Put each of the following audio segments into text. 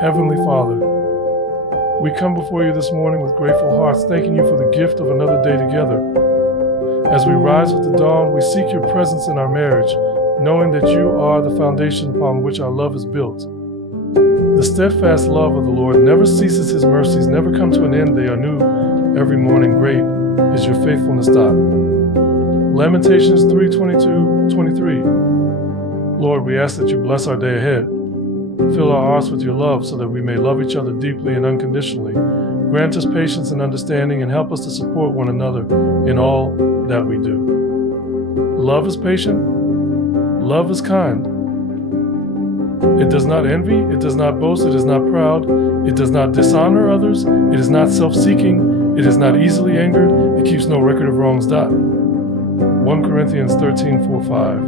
Heavenly Father, we come before you this morning with grateful hearts, thanking you for the gift of another day together. As we rise with the dawn, we seek your presence in our marriage, knowing that you are the foundation upon which our love is built. The steadfast love of the Lord never ceases, his mercies never come to an end, they are new every morning. Great is your faithfulness. Lamentations 3:22-23. Lord, we ask that you bless our day ahead. Fill our hearts with your love so that we may love each other deeply and unconditionally. Grant us patience and understanding and help us to support one another in all that we do. Love is patient. Love is kind. It does not envy. It does not boast. It is not proud. It does not dishonor others. It is not self-seeking. It is not easily angered. It keeps no record of wrongs. 1 Corinthians 13:4-5.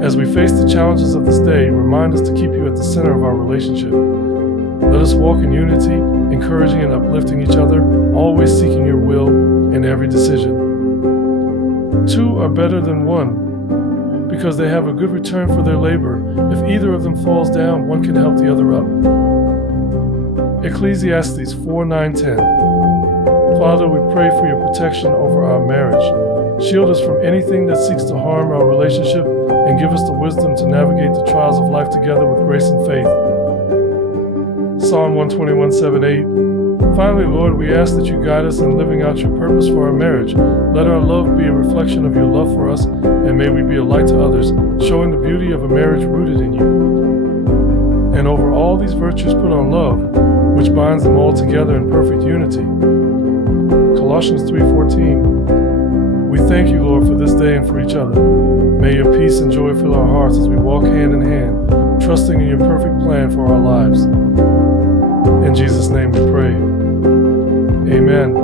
As we face the challenges of this day, remind us to keep you at the center of our relationship. Let us walk in unity, encouraging and uplifting each other, always seeking your will in every decision. Two are better than one because they have a good return for their labor. If either of them falls down, one can help the other up. Ecclesiastes 4:9-10. Father, we pray for your protection over our marriage. Shield us from anything that seeks to harm our relationship and give us the wisdom to navigate the trials of life together with grace and faith. Psalm 121:7-8. Finally, Lord, we ask that you guide us in living out your purpose for our marriage. Let our love be a reflection of your love for us, and may we be a light to others, showing the beauty of a marriage rooted in you. And over all these virtues put on love, which binds them all together in perfect unity. Colossians 3:14. We thank you, Lord, for this day and for each other. May your peace and joy fill our hearts as we walk hand in hand, trusting in your perfect plan for our lives. In Jesus' name we pray. Amen.